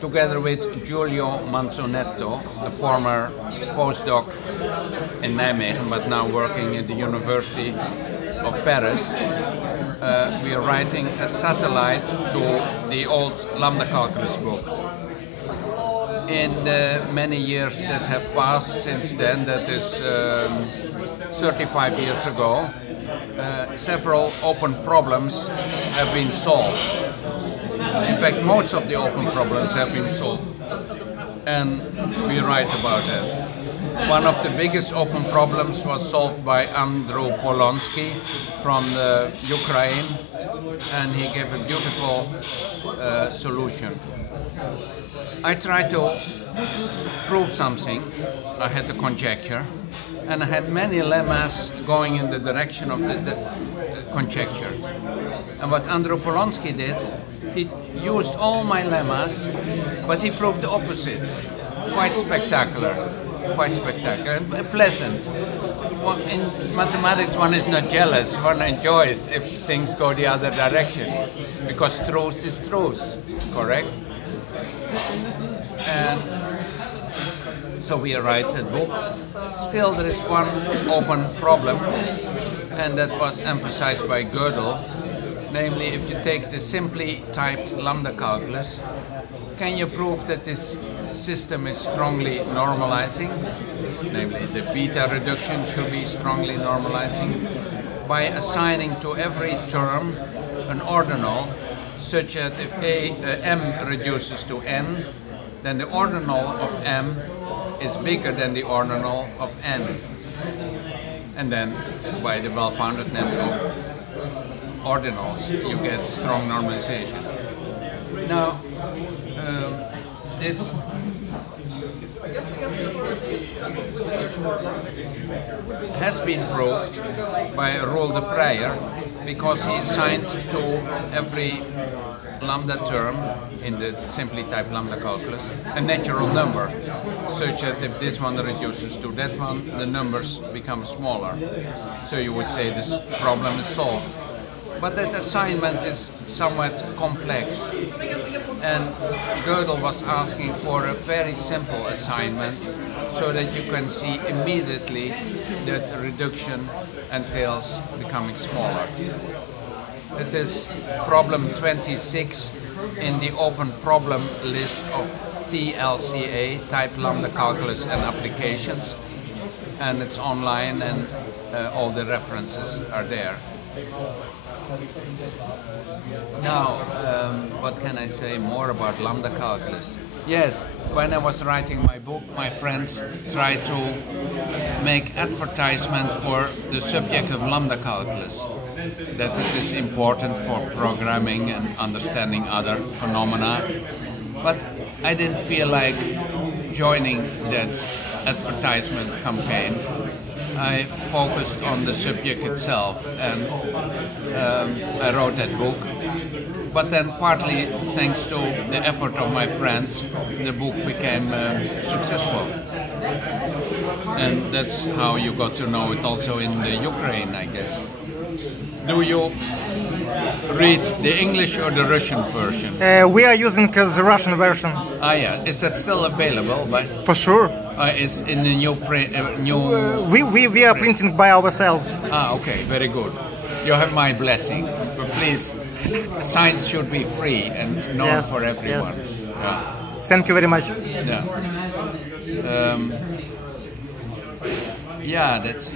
together with Giulio Manzonetto, a former postdoc in Nijmegen, but now working at the University of Paris. We are writing a satellite to the old lambda calculus book. In the many years that have passed since then, that is 35 years ago, several open problems have been solved. In fact, most of the open problems have been solved, and we write about that. One of the biggest open problems was solved by Andrew Polonsky from the Ukraine, and he gave a beautiful solution. I tried to prove something. I had a conjecture, and I had many lemmas going in the direction of the conjecture. And what Andrew Polonsky did, he used all my lemmas, but he proved the opposite. Quite spectacular. Quite spectacular and pleasant. Well, in mathematics, one is not jealous, one enjoys if things go the other direction, because truth is truth, correct? And so we write a book. Still, there is one open problem, and that was emphasized by Gödel. Namely, if you take the simply typed lambda calculus, can you prove that this system is strongly normalizing? Namely, the beta reduction should be strongly normalizing by assigning to every term an ordinal, such that if m reduces to n, then the ordinal of m is bigger than the ordinal of n. And then, by the well-foundedness of ordinals, you get strong normalization. Now, this has been proved by Roel de Vrijer, because he assigned to every lambda term in the simply typed lambda calculus a natural number, such that if this one reduces to that one, the numbers become smaller. So you would say this problem is solved. But that assignment is somewhat complex, and Gödel was asking for a very simple assignment so that you can see immediately that reduction entails becoming smaller. It is problem 26 in the open problem list of TLCA, Type Lambda Calculus and Applications, and it's online, and all the references are there. Now, what can I say more about lambda calculus? Yes, when I was writing my book, my friends tried to make advertisement for the subject of lambda calculus, that it is important for programming and understanding other phenomena. But I didn't feel like joining that advertisement campaign. I focused on the subject itself, and I wrote that book. But then, partly thanks to the effort of my friends, the book became successful. And that's how you got to know it also in the Ukraine, I guess. Do you read the English or the Russian version? We are using the Russian version. Ah, yeah. Is that still available? For sure. It's in the new print. We are printing by ourselves. Ah, okay. Very good. You have my blessing. But please, science should be free and known for everyone. Yes. Yeah. Thank you very much. Yeah. Yeah, that's,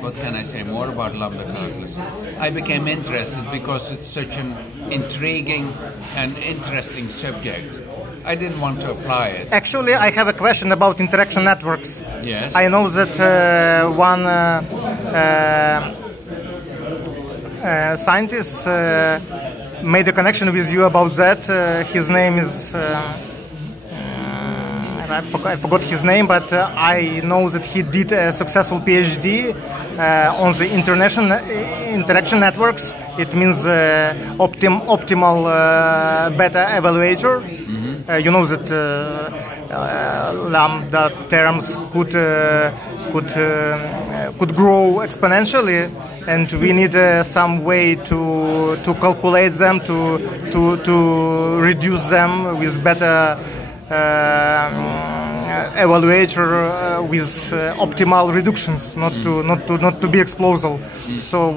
what can I say more about lambda calculus? I became interested because it's such an intriguing and interesting subject. I didn't want to apply it. Actually, I have a question about interaction networks. Yes. I know that one scientist made a connection with you about that. His name is... I forgot his name, but I know that he did a successful PhD on the interaction networks. It means optimal beta evaluator. Mm-hmm. You know that lambda terms could grow exponentially and we need some way to calculate them, to reduce them with better evaluator with optimal reductions, not to be explosive. So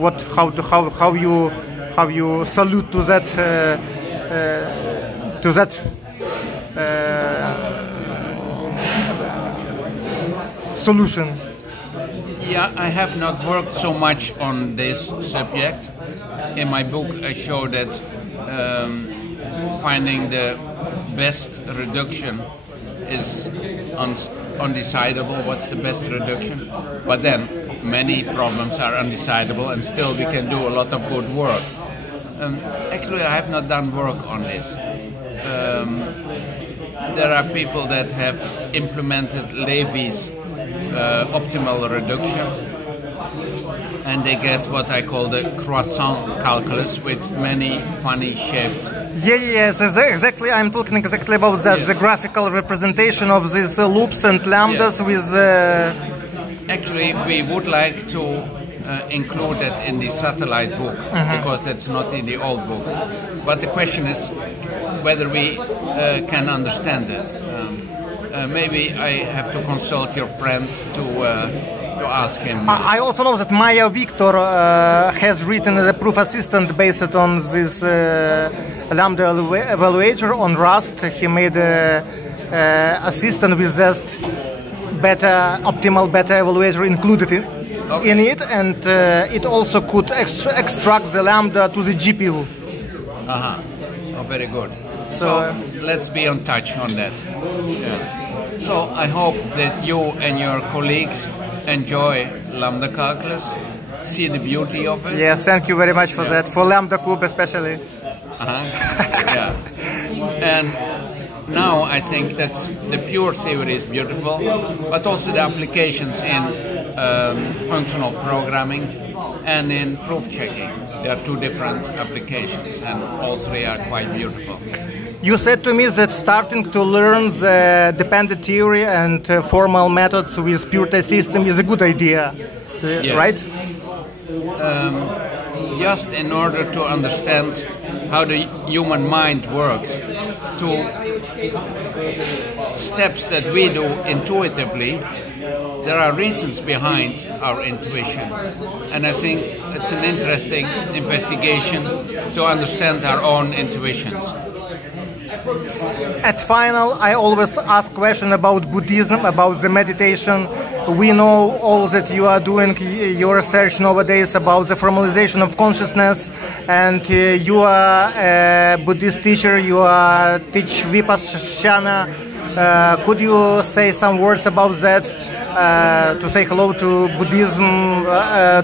how you salute to that solution? Yeah, I have not worked so much on this subject. In my book, I show that finding the best reduction is undecidable. What's the best reduction? But then many problems are undecidable, and still we can do a lot of good work. Actually, I have not done work on this. There are people that have implemented Levy's optimal reduction, and they get what I call the croissant calculus with many funny shaped. Yes, exactly. I'm talking exactly about that. Yes. The graphical representation of these loops and lambdas. Yes. With. Actually, we would like to include that in the satellite book, because that's not in the old book. But the question is whether we can understand it. Maybe I have to consult your friend to ask him. I also know that Maya Victor has written a proof assistant based on this lambda evaluator on Rust. He made an assistant with that optimal beta evaluator included in it, and it also could extract the lambda to the GPU. Oh, very good. So let's be in touch on that. Yes. So I hope that you and your colleagues enjoy lambda calculus, see the beauty of it. Yes, thank you very much for that, for lambda cube especially. Yeah. And now I think that the pure theory is beautiful, but also the applications in functional programming and in proof checking. There are two different applications, and all three are quite beautiful. You said to me that starting to learn the dependent theory and formal methods with pure test system is a good idea, yes. Right? Just in order to understand how the human mind works, to steps that we do intuitively, there are reasons behind our intuition. And I think it's an interesting investigation to understand our own intuitions. At final, I always ask question about Buddhism, about the meditation. We know all that you are doing your research nowadays about the formalization of consciousness, and you are a Buddhist teacher, you teach Vipassana. Could you say some words about that, to say hello to Buddhism,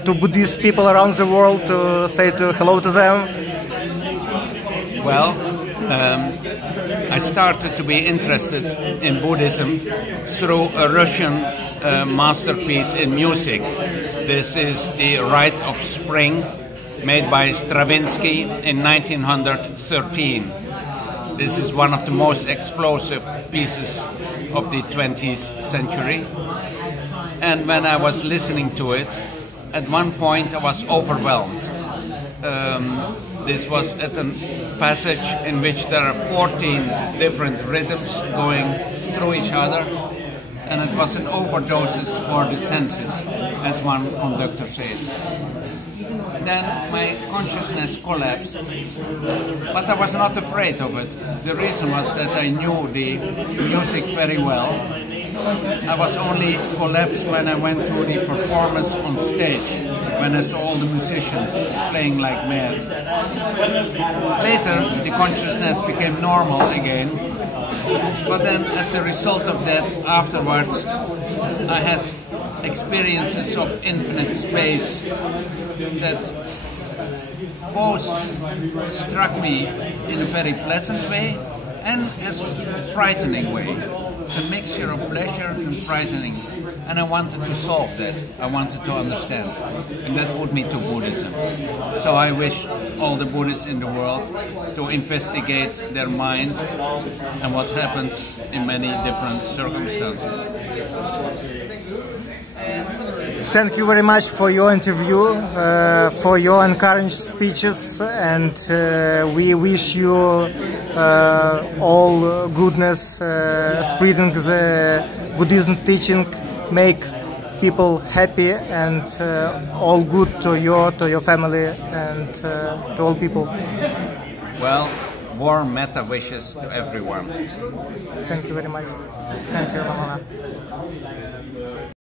to Buddhist people around the world, to say hello to them? Well, I started to be interested in Buddhism through a Russian masterpiece in music. This is the Rite of Spring, made by Stravinsky in 1913. This is one of the most explosive pieces of the 20th century. And when I was listening to it, at one point I was overwhelmed. This was at a passage in which there are 14 different rhythms going through each other, and it was an overdose for the senses, as one conductor says. Then my consciousness collapsed, but I was not afraid of it. The reason was that I knew the music very well. I was only collapsed when I went to the performance on stage, when I saw all the musicians playing like mad. Later, the consciousness became normal again, but then as a result of that, afterwards, I had experiences of infinite space that both struck me in a very pleasant way and as a frightening way. It's a mixture of pleasure and frightening, and I wanted to solve that. I wanted to understand, and that put me to Buddhism. So I wish all the Buddhists in the world to investigate their mind and what happens in many different circumstances. Thank you very much for your interview, for your encouraging speeches, and we wish you all goodness, spreading the Buddhism teaching, make people happy, and all good to your family and to all people. Well, warm metta wishes to everyone. Thank you very much. Thank you, Mama.